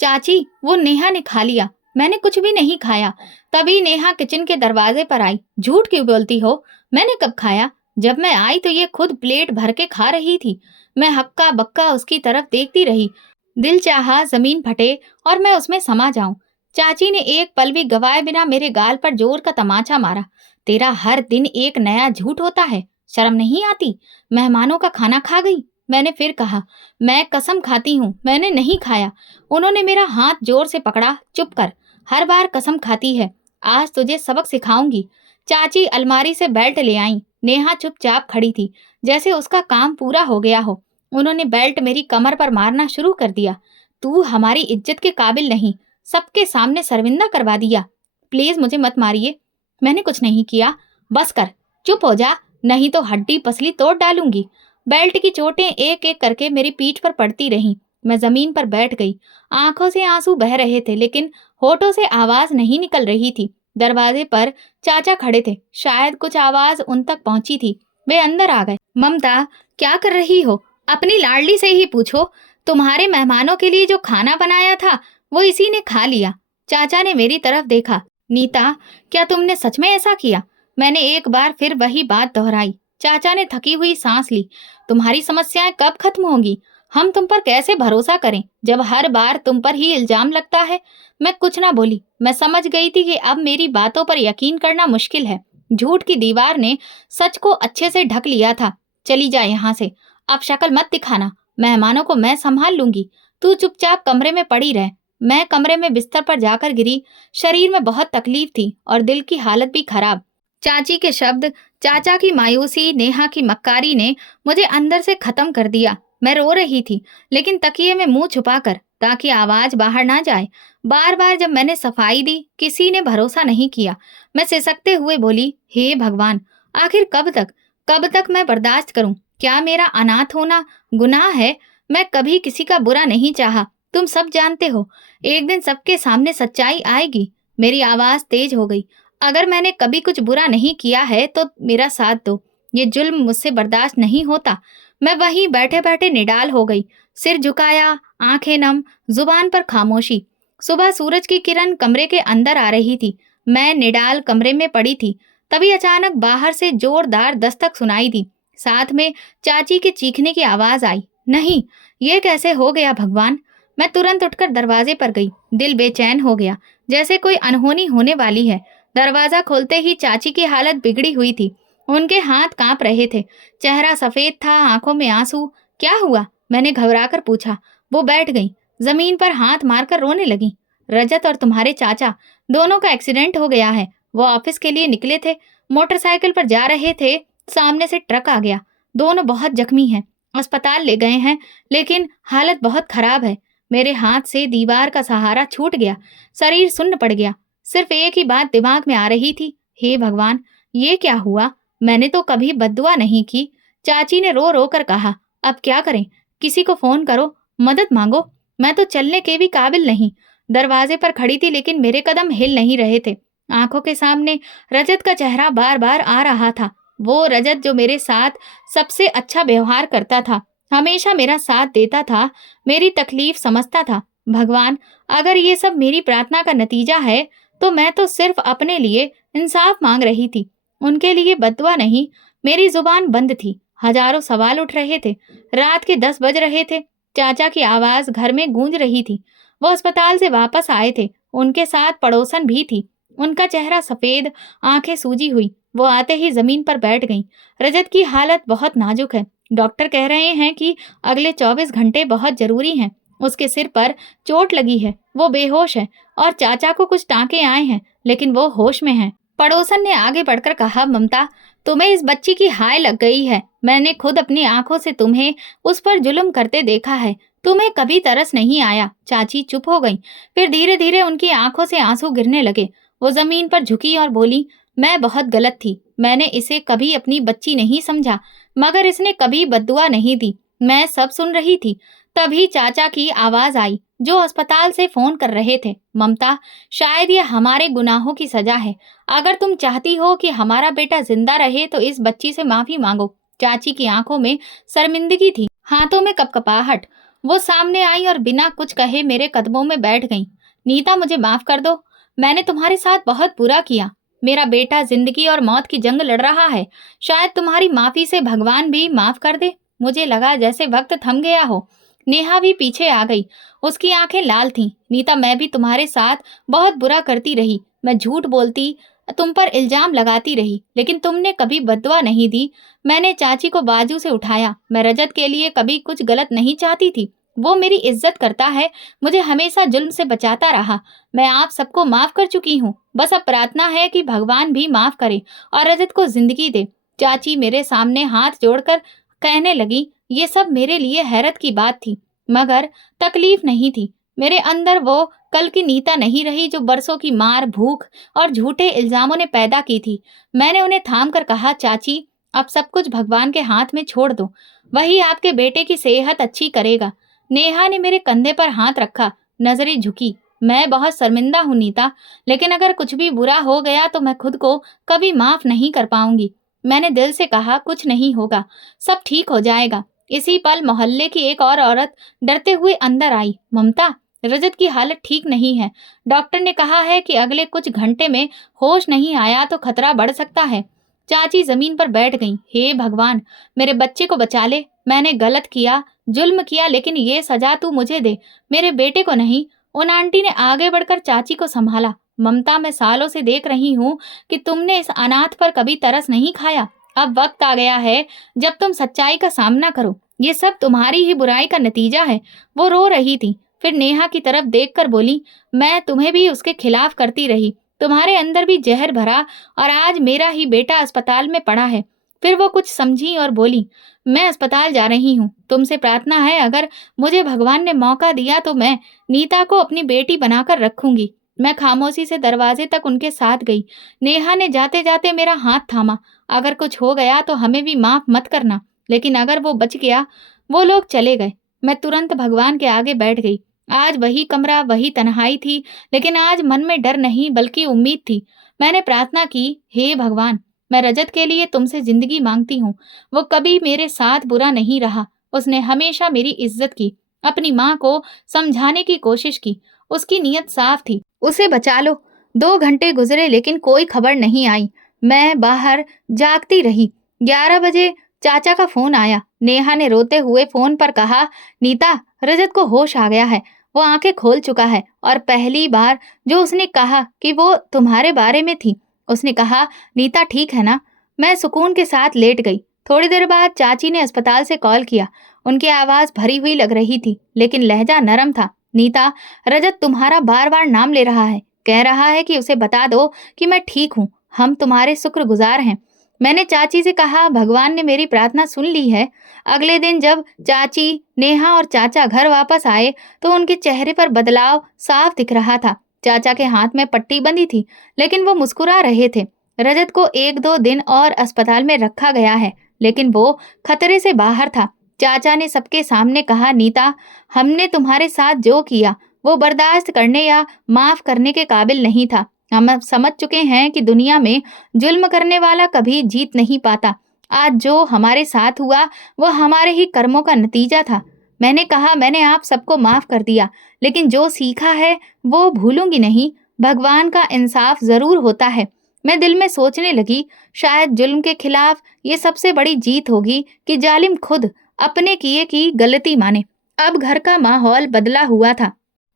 चाची वो नेहा ने खा लिया, मैंने कुछ भी नहीं खाया। तभी नेहा किचन के दरवाजे पर आई। झूठ क्यों बोलती हो? मैंने कब खाया? जब मैं आई तो ये खुद प्लेट भर के खा रही थी। मैं हक्का बक्का उसकी तरफ देखती रही। दिल चाहा जमीन फटे और मैं उसमें समा जाऊं। चाची ने एक पल भी गवाए बिना मेरे गाल पर जोर का तमाचा मारा। तेरा हर दिन एक नया झूठ होता है, शर्म नहीं आती? मेहमानों का खाना खा गई। मैंने फिर कहा, मैं कसम खाती हूँ मैंने नहीं खाया। उन्होंने मेरा हाथ जोर से पकड़ा। चुप कर, हर बार कसम खाती है। आज तुझे सबक सिखाऊंगी। चाची अलमारी से बेल्ट ले आई। नेहा चुपचाप खड़ी थी, जैसे उसका काम पूरा हो गया हो। उन्होंने बेल्ट मेरी कमर पर मारना शुरू कर दिया। तू हमारी इज्जत के काबिल नहीं, सबके सामने शर्मिंदा करवा दिया। प्लीज मुझे मत मारिए, मैंने कुछ नहीं किया। बस कर, चुप हो जा, नहीं तो हड्डी पसली तोड़ डालूंगी। बेल्ट की चोटें एक एक करके मेरी पीठ पर पड़ती रहीं। मैं जमीन पर बैठ गई। आंखों से आंसू बह रहे थे, लेकिन होठों से आवाज नहीं निकल रही थी। दरवाजे पर चाचा खड़े थे, शायद कुछ आवाज उन तक पहुंची थी। वे अंदर आ गए। ममता, क्या कर रही हो? अपनी लाडली से ही पूछो। तुम्हारे मेहमानों के लिए जो खाना बनाया था वो इसी ने खा लिया। चाचा ने मेरी तरफ देखा। नीता, क्या तुमने सच में ऐसा किया? मैंने एक बार फिर वही बात दोहराई। चाचा ने थकी हुई सांस ली। तुम्हारी समस्याएं कब खत्म होंगी? हम तुम पर कैसे भरोसा करें जब हर बार तुम पर ही इल्जाम लगता है? मैं कुछ ना बोली। मैं समझ गई थी कि अब मेरी बातों पर यकीन करना मुश्किल है। झूठ की दीवार ने सच को अच्छे से ढक लिया था। चली जा यहाँ से, अब शक्ल मत दिखाना। मेहमानों को मैं संभाल लूंगी, तू चुपचाप कमरे में पड़ी रह। मैं कमरे में बिस्तर पर जाकर गिरी। शरीर में बहुत तकलीफ थी और दिल की हालत भी खराब। चाची के शब्द, चाचा की मायूसी, नेहा की मक्कारी ने मुझे अंदर से खत्म कर दिया। मैं रो रही थी, लेकिन तकिए में मुंह छुपाकर, ताकि आवाज बाहर ना जाए। बार बार जब मैंने सफाई दी, किसी ने भरोसा नहीं किया। मैं सिसकते हुए बोली, हे भगवान, आखिर कब तक मैं बर्दाश्त करूं? क्या मेरा अनाथ होना गुनाह है? मैं कभी किसी का बुरा नहीं चाहा, तुम सब जानते हो। एक दिन सबके सामने सच्चाई आएगी। मेरी आवाज तेज हो गई। अगर मैंने कभी कुछ बुरा नहीं किया है तो मेरा साथ दो। ये जुल्म मुझसे बर्दाश्त नहीं होता। मैं वहीं बैठे बैठे निडाल हो गई। सिर झुकाया, आंखें नम, जुबान पर खामोशी। सुबह सूरज की किरण कमरे के अंदर आ रही थी। मैं निडाल कमरे में पड़ी थी। तभी अचानक बाहर से जोरदार दस्तक सुनाई दी। साथ में चाची के चीखने की आवाज आई। नहीं, ये कैसे हो गया भगवान? मैं तुरंत उठकर दरवाजे पर गई। दिल बेचैन हो गया, जैसे कोई अनहोनी होने वाली है। दरवाजा खोलते ही चाची की हालत बिगड़ी हुई थी। उनके हाथ कांप रहे थे, चेहरा सफेद था, आंखों में आंसू। क्या हुआ? मैंने घबराकर पूछा। वो बैठ गई, जमीन पर हाथ मारकर रोने लगी। रजत और तुम्हारे चाचा दोनों का एक्सीडेंट हो गया है। वो ऑफिस के लिए निकले थे, मोटरसाइकिल पर जा रहे थे, सामने से ट्रक आ गया। दोनों बहुत जख्मी हैं, अस्पताल ले गए हैं, लेकिन हालत बहुत खराब है। मेरे हाथ से दीवार का सहारा छूट गया, शरीर सुन्न पड़ गया। सिर्फ एक ही बात दिमाग में आ रही थी, हे भगवान, ये क्या हुआ? मैंने तो कभी बद्दुआ नहीं की। चाची ने रो रो कर कहा, अब क्या करें? किसी को फोन करो, मदद मांगो। मैं तो चलने के भी काबिल नहीं। दरवाजे पर खड़ी थी, लेकिन मेरे कदम हिल नहीं रहे थे। आंखों के सामने रजत का चेहरा बार बार आ रहा था। वो रजत जो मेरे साथ सबसे अच्छा व्यवहार करता था, हमेशा मेरा साथ देता था, मेरी तकलीफ समझता था। भगवान, अगर ये सब मेरी प्रार्थना का नतीजा है तो मैं तो सिर्फ अपने लिए इंसाफ मांग रही थी, उनके लिए बद्दुआ नहीं। मेरी जुबान बंद थी, हजारों सवाल उठ रहे थे। रात के 10 बज रहे थे। चाचा की आवाज घर में गूंज रही थी। वो अस्पताल से वापस आए थे, उनके साथ पड़ोसन भी थी। उनका चेहरा सफेद, आंखें सूजी हुई। वो आते ही जमीन पर बैठ गईं। रजत की हालत बहुत नाजुक है। डॉक्टर कह रहे हैं कि अगले 24 घंटे बहुत जरूरी हैं। उसके सिर पर चोट लगी है, वो बेहोश है, और चाचा को कुछ टांके आए हैं, लेकिन वो होश में हैं। पड़ोसन ने आगे बढ़कर कहा, ममता, तुम्हें इस बच्ची की हाय लग गई है। मैंने खुद अपनी आंखों से तुम्हें उस पर जुल्म करते देखा है। तुम्हें कभी तरस नहीं आया। चाची चुप हो गई। फिर धीरे धीरे उनकी आंखों से आंसू गिरने लगे। वो जमीन पर झुकी और बोली, मैं बहुत गलत थी। मैंने इसे कभी अपनी बच्ची नहीं समझा, मगर इसने कभी बद्दुआ नहीं दी। मैं सब सुन रही थी। तभी चाचा की आवाज आई, जो अस्पताल से फोन कर रहे थे। ममता, शायद ये हमारे गुनाहों की सजा है। अगर तुम चाहती हो कि हमारा बेटा जिंदा रहे तो इस बच्ची से माफी मांगो। चाची की आंखों में शर्मिंदगी थी, हाथों में कपकपाहट। वो सामने आई और बिना कुछ कहे मेरे कदमों में बैठ गईं। नीता, मुझे माफ कर दो। मैंने तुम्हारे साथ बहुत बुरा किया। मेरा बेटा जिंदगी और मौत की जंग लड़ रहा है। शायद तुम्हारी माफी से भगवान भी माफ कर दे। मुझे लगा जैसे वक्त थम गया हो। नेहा भी पीछे आ गई। उसकी आंखें लाल थीं। नीता, मैं भी तुम्हारे साथ बहुत बुरा करती रही। मैं झूठ बोलती, तुम पर इल्जाम लगाती रही, लेकिन तुमने कभी बद्दुआ नहीं दी। मैंने चाची को बाजू से उठाया। मैं रजत के लिए कभी कुछ गलत नहीं चाहती थी। वो मेरी इज्जत करता है, मुझे हमेशा जुल्म से बचाता रहा। मैं आप सबको माफ कर चुकी हूँ। बस अब प्रार्थना है कि भगवान भी माफ करे और रजत को जिंदगी दे। चाची मेरे सामने हाथ जोड़कर कहने लगी, ये सब मेरे लिए हैरत की बात थी, मगर तकलीफ नहीं थी। मेरे अंदर वो कल की नीता नहीं रही जो बरसों की मार, भूख और झूठे इल्जामों ने पैदा की थी। मैंने उन्हें थाम कर कहा, चाची, अब सब कुछ भगवान के हाथ में छोड़ दो। वही आपके बेटे की सेहत अच्छी करेगा। नेहा ने मेरे कंधे पर हाथ रखा, नजरें झुकी। मैं बहुत शर्मिंदा हूं नीता, लेकिन अगर कुछ भी बुरा हो गया तो मैं खुद को कभी माफ नहीं कर पाऊंगी। मैंने दिल से कहा, कुछ नहीं होगा, सब ठीक हो जाएगा। इसी पल मोहल्ले की एक और औरत डरते हुए अंदर आई। ममता, रजत की हालत ठीक नहीं है। डॉक्टर ने कहा है कि अगले कुछ घंटे में होश नहीं आया तो खतरा बढ़ सकता है। चाची जमीन पर बैठ गईं। हे भगवान, मेरे बच्चे को बचा ले। मैंने गलत किया, जुल्म किया, लेकिन ये सजा तू मुझे दे, मेरे बेटे को नहीं। उन आंटी ने आगे बढ़कर चाची को संभाला। ममता, मैं सालों से देख रही हूँ कि तुमने इस अनाथ पर कभी तरस नहीं खाया। अब वक्त आ गया है जब तुम सच्चाई का सामना करो। ये सब तुम्हारी ही बुराई का नतीजा है। वो रो रही थी, फिर नेहा की तरफ देखकर बोली, मैं तुम्हें भी उसके खिलाफ करती रही। तुम्हारे अंदर भी जहर भरा और आज मेरा ही बेटा अस्पताल में पड़ा है। फिर वो कुछ समझी और बोली, मैं अस्पताल जा रही हूँ। तुमसे प्रार्थना है, अगर मुझे भगवान ने मौका दिया तो मैं नीता को अपनी बेटी बनाकर रखूंगी। मैं खामोशी से दरवाजे तक उनके साथ गई। नेहा ने जाते जाते मेरा हाथ थामा। अगर कुछ हो गया तो हमें भी माफ मत करना, लेकिन अगर वो बच गया। वो लोग चले गए। मैं तुरंत भगवान के आगे बैठ गई। आज वही कमरा, वही तन्हाई थी, लेकिन आज मन में डर नहीं बल्कि उम्मीद थी। मैंने प्रार्थना की, हे भगवान, मैं रजत के लिए तुमसे जिंदगी मांगती हूँ। वो कभी मेरे साथ बुरा नहीं रहा। उसने हमेशा मेरी इज्जत की, अपनी माँ को समझाने की कोशिश की। उसकी नीयत साफ थी, उसे बचा लो। 2 घंटे गुजरे लेकिन कोई खबर नहीं आई। मैं बाहर जागती रही। 11 बजे चाचा का फोन आया। नेहा ने रोते हुए फोन पर कहा, नीता, रजत को होश आ गया है। वो आंखें खोल चुका है और पहली बार जो उसने कहा कि वो तुम्हारे बारे में थी। उसने कहा, नीता ठीक है ना? मैं सुकून के साथ लेट गई। थोड़ी देर बाद चाची ने अस्पताल से कॉल किया। उनकी आवाज भरी हुई लग रही थी, लेकिन लहजा नरम था। नीता, रजत तुम्हारा बार बार नाम ले रहा है। कह रहा है कि उसे बता दो कि मैं ठीक हूँ। हम तुम्हारे शुक्रगुजार हैं। मैंने चाची से कहा, भगवान ने मेरी प्रार्थना सुन ली है। अगले दिन जब चाची, नेहा और चाचा घर वापस आए तो उनके चेहरे पर बदलाव साफ दिख रहा था। चाचा के हाथ में पट्टी बंधी थी, लेकिन वो मुस्कुरा रहे थे। रजत को 1-2 दिन और अस्पताल में रखा गया है, लेकिन वो खतरे से बाहर था। चाचा ने सबके सामने कहा, नीता, हमने तुम्हारे साथ जो किया वो बर्दाश्त करने या माफ करने के काबिल नहीं था। हम अब समझ चुके हैं कि दुनिया में जुल्म करने वाला कभी जीत नहीं पाता। आज जो हमारे साथ हुआ वो हमारे ही कर्मों का नतीजा था। मैंने कहा, मैंने आप सबको माफ कर दिया, लेकिन जो सीखा है वो भूलूंगी नहीं। भगवान का इंसाफ जरूर होता है। मैं दिल में सोचने लगी, शायद जुल्म के खिलाफ ये सबसे बड़ी जीत होगी कि जालिम खुद अपने किए की गलती माने। अब घर का माहौल बदला हुआ था।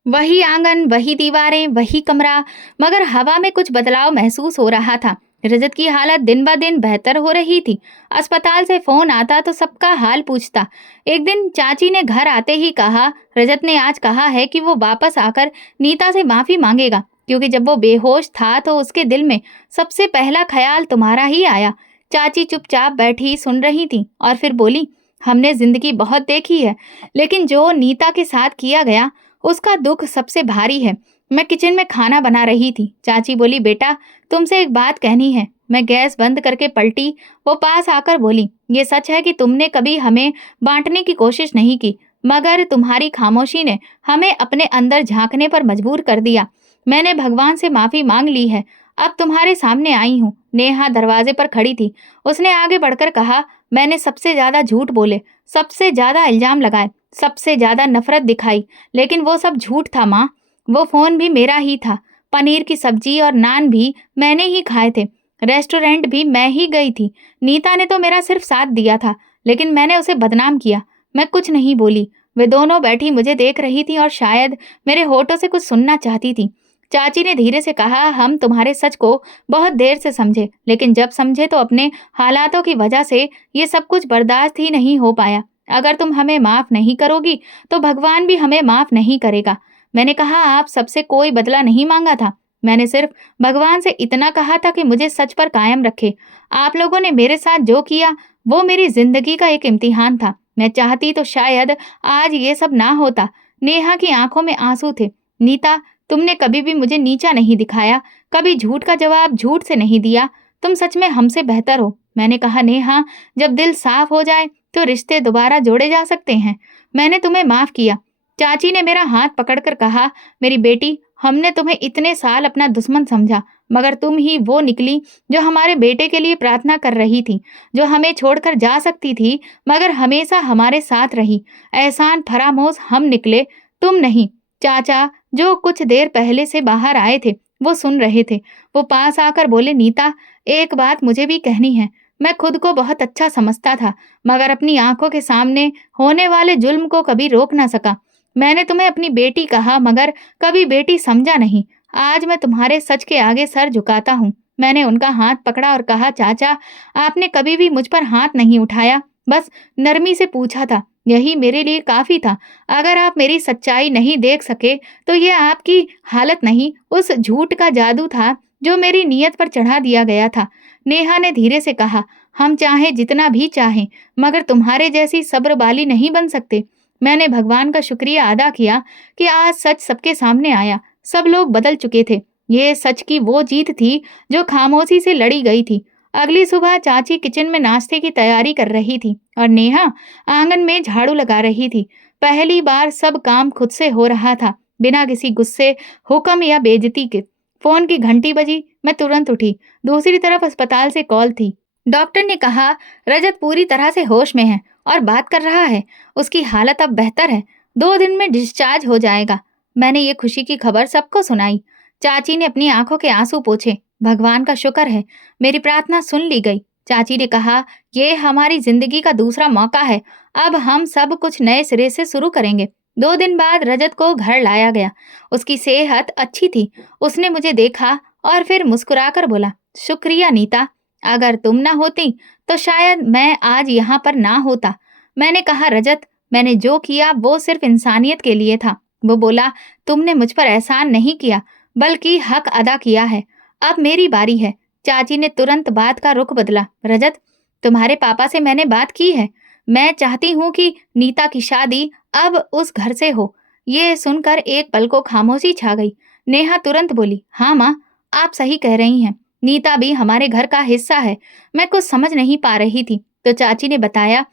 वही आंगन, वही दीवारें, वही कमरा, मगर हवा में कुछ बदलाव महसूस हो रहा था। रजत की हालत दिन ब दिन बेहतर हो रही थी। अस्पताल से फोन आता तो सबका हाल पूछता। एक दिन चाची ने घर आते ही कहा, रजत ने आज कहा है कि वो वापस आकर नीता से माफी मांगेगा, क्योंकि जब वो बेहोश था तो उसके दिल में सबसे पहला ख्याल तुम्हारा ही आया। चाची चुपचाप बैठी सुन रही थी और फिर बोली, हमने जिंदगी बहुत देखी है, लेकिन जो नीता के साथ किया गया उसका दुख सबसे भारी है। मैं किचन में खाना बना रही थी। चाची बोली, बेटा तुमसे एक बात कहनी है। मैं गैस बंद करके पलटी। वो पास आकर बोली, ये सच है कि तुमने कभी हमें बांटने की कोशिश नहीं की, मगर तुम्हारी खामोशी ने हमें अपने अंदर झांकने पर मजबूर कर दिया। मैंने भगवान से माफी मांग ली है। अब तुम्हारे सामने आई हूँ। नेहा दरवाजे पर खड़ी थी। उसने आगे बढ़कर कहा, मैंने सबसे ज्यादा झूठ बोले, सबसे ज्यादा इल्जाम लगाए, सबसे ज्यादा नफरत दिखाई, लेकिन वो सब झूठ था माँ। वो फोन भी मेरा ही था। पनीर की सब्जी और नान भी मैंने ही खाए थे। रेस्टोरेंट भी मैं ही गई थी। नीता ने तो मेरा सिर्फ साथ दिया था, लेकिन मैंने उसे बदनाम किया। मैं कुछ नहीं बोली। वे दोनों बैठी मुझे देख रही थी और शायद मेरे होठों से कुछ सुनना चाहती थी। चाची ने धीरे से कहा, हम तुम्हारे सच को बहुत देर से समझे, लेकिन जब समझे तो अपने हालातों की वजह से ये सब कुछ बर्दाश्त ही नहीं हो पाया। अगर तुम हमें माफ नहीं करोगी तो भगवान भी हमें माफ नहीं करेगा। मैंने कहा, आप सबसे कोई बदला नहीं मांगा था। मैंने सिर्फ भगवान से इतना कहा था कि मुझे सच पर कायम रखे। आप लोगों ने मेरे साथ जो किया वो मेरी जिंदगी का एक इम्तिहान था। मैं चाहती तो शायद आज ये सब ना होता। नेहा की आंखों में आंसू थे। नीता, तुमने कभी भी मुझे नीचा नहीं दिखाया, कभी झूठ का जवाब झूठ से नहीं दिया। तुम सच में हमसे बेहतर हो। मैंने कहा, नेहा, जब दिल साफ हो जाए तो रिश्ते दोबारा जोड़े जा सकते हैं। मैंने तुम्हें माफ किया। चाची ने मेरा हाथ पकड़कर कहा, मेरी बेटी, हमने तुम्हें इतने साल अपना दुश्मन समझा, मगर तुम ही वो निकली जो हमारे बेटे के लिए प्रार्थना कर रही थी, जो हमें छोड़कर जा सकती थी मगर हमेशा हमारे साथ रही। एहसान फरामोश हम निकले, तुम नहीं। चाचा, जो कुछ देर पहले से बाहर आए थे, वो सुन रहे थे। वो पास आकर बोले, नीता, एक बात मुझे भी कहनी है। मैं खुद को बहुत अच्छा समझता था, मगर अपनी आंखों के सामने होने वाले जुल्म को कभी रोक ना सका। मैंने तुम्हें अपनी बेटी कहा, मगर कभी बेटी समझा नहीं। आज मैं तुम्हारे सच के आगे सर झुकाता हूँ। मैंने उनका हाथ पकड़ा और कहा, चाचा, आपने कभी भी मुझ पर हाथ नहीं उठाया, बस नरमी से पूछा था। यही मेरे लिए काफी था। अगर आप मेरी सच्चाई नहीं देख सके तो ये आपकी हालत नहीं, उस झूठ का जादू था जो मेरी नीयत पर चढ़ा दिया गया था। नेहा ने धीरे से कहा, हम चाहे जितना भी चाहें, मगर तुम्हारे जैसी सब्र वाली नहीं बन सकते। मैंने भगवान का शुक्रिया अदा किया कि आज सच सबके सामने आया। सब लोग बदल चुके थे। ये सच की वो जीत थी जो खामोशी से लड़ी गई थी। अगली सुबह चाची किचन में नाश्ते की तैयारी कर रही थी और नेहा आंगन में झाड़ू लगा रही थी। पहली बार सब काम खुद से हो रहा था, बिना किसी गुस्से, हुक्म या बेइज्जती के। फोन की घंटी बजी। मैं तुरंत उठी। दूसरी तरफ अस्पताल से कॉल थी। डॉक्टर ने कहा, रजत पूरी तरह से होश में है और बात कर रहा है। उसकी हालत अब बेहतर है। 2 दिन में डिस्चार्ज हो जाएगा। मैंने ये खुशी की खबर सबको सुनाई। चाची ने अपनी आंखों के आंसू पोंछे। भगवान का शुक्र है, मेरी प्रार्थना सुन ली गई। चाची ने कहा, ये हमारी जिंदगी का दूसरा मौका है। अब हम सब कुछ नए सिरे से शुरू करेंगे। 2 दिन बाद रजत को घर लाया गया। उसकी सेहत अच्छी थी। उसने मुझे देखा और फिर मुस्कुराकर बोला, शुक्रिया नीता, अगर तुम ना होती तो शायद मैं आज यहाँ पर ना होता। मैंने कहा, रजत, मैंने जो किया वो सिर्फ इंसानियत के लिए था। वो बोला, तुमने मुझ पर एहसान नहीं किया, बल्कि हक अदा किया है। अब मेरी बारी है। चाची ने तुरंत बात का रुख बदला। रजत, तुम्हारे पापा से मैंने बात की है। मैं चाहती हूँ कि नीता की शादी अब उस घर से हो। ये सुनकर एक पल को खामोशी छा गई। नेहा तुरंत बोली, हाँ माँ, आप सही कह रही हैं। नीता भी हमारे घर का हिस्सा है। मैं कुछ समझ नहीं पा रही थी तो चाची ने बताया,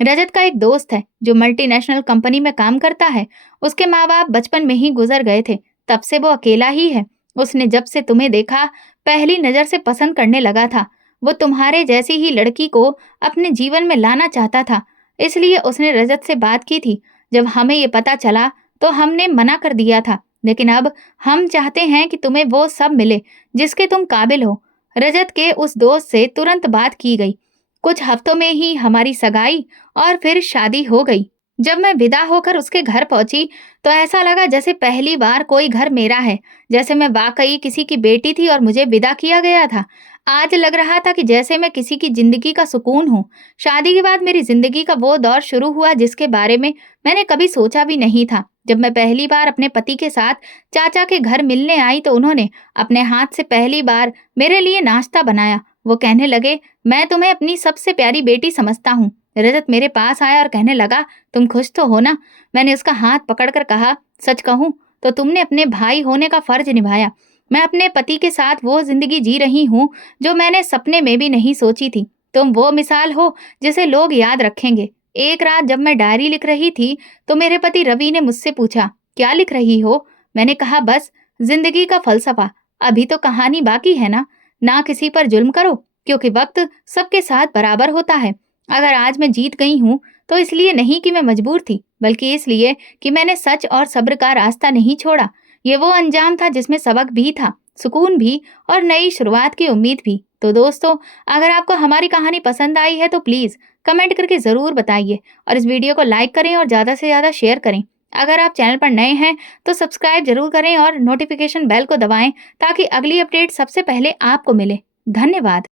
रजत का एक दोस्त है जो मल्टीनेशनल कंपनी में काम करता है। उसके माँ बाप बचपन में ही गुजर गए थे, तब से वो अकेला ही है। उसने जब से तुम्हें देखा, पहली नजर से पसंद करने लगा था। वो तुम्हारे जैसी ही लड़की को अपने जीवन में लाना चाहता था, इसलिए उसने रजत से बात की थी। जब हमें ये पता चला तो हमने मना कर दिया था, लेकिन अब हम चाहते हैं कि तुम्हें वो सब मिले जिसके तुम काबिल हो। रजत के उस दोस्त से तुरंत बात की गई। कुछ हफ्तों में ही हमारी सगाई और फिर शादी हो गई। जब मैं विदा होकर उसके घर पहुंची तो ऐसा लगा जैसे पहली बार कोई घर मेरा है, जैसे मैं वाकई किसी की बेटी थी और मुझे विदा किया गया था। आज लग रहा था कि जैसे मैं किसी की जिंदगी का सुकून हूँ। शादी के बाद मेरी जिंदगी का वो दौर शुरू हुआ जिसके बारे में मैंने कभी सोचा भी नहीं था। जब मैं पहली बार अपने पति के साथ चाचा के घर मिलने आई तो उन्होंने अपने हाथ से पहली बार मेरे लिए नाश्ता बनाया। वो कहने लगे, मैं तुम्हें अपनी सबसे प्यारी बेटी समझता हूँ। रजत मेरे पास आया और कहने लगा, तुम खुश तो हो ना? मैंने उसका हाथ पकड़कर कहा, सच कहूँ तो तुमने अपने भाई होने का फर्ज निभाया। मैं अपने पति के साथ वो जिंदगी जी रही हूँ जो मैंने सपने में भी नहीं सोची थी। तुम वो मिसाल हो जिसे लोग याद रखेंगे। एक रात जब मैं डायरी लिख रही थी तो मेरे पति रवि ने मुझसे पूछा, क्या लिख रही हो? मैंने कहा, बस जिंदगी का फलसफा। अभी तो कहानी बाकी है ना। ना किसी पर जुल्म करो, क्योंकि वक्त सबके साथ बराबर होता है। अगर आज मैं जीत गई हूँ तो इसलिए नहीं कि मैं मजबूर थी, बल्कि इसलिए कि मैंने सच और सब्र का रास्ता नहीं छोड़ा। ये वो अंजाम था जिसमें सबक भी था, सुकून भी और नई शुरुआत की उम्मीद भी। तो दोस्तों, अगर आपको हमारी कहानी पसंद आई है तो प्लीज कमेंट करके जरूर बताइए और इस वीडियो को लाइक करें और ज्यादा से ज्यादा शेयर करें। अगर आप चैनल पर नए हैं तो सब्सक्राइब जरूर करें और नोटिफिकेशन बेल को दबाएं ताकि अगली अपडेट सबसे पहले आपको मिले। धन्यवाद।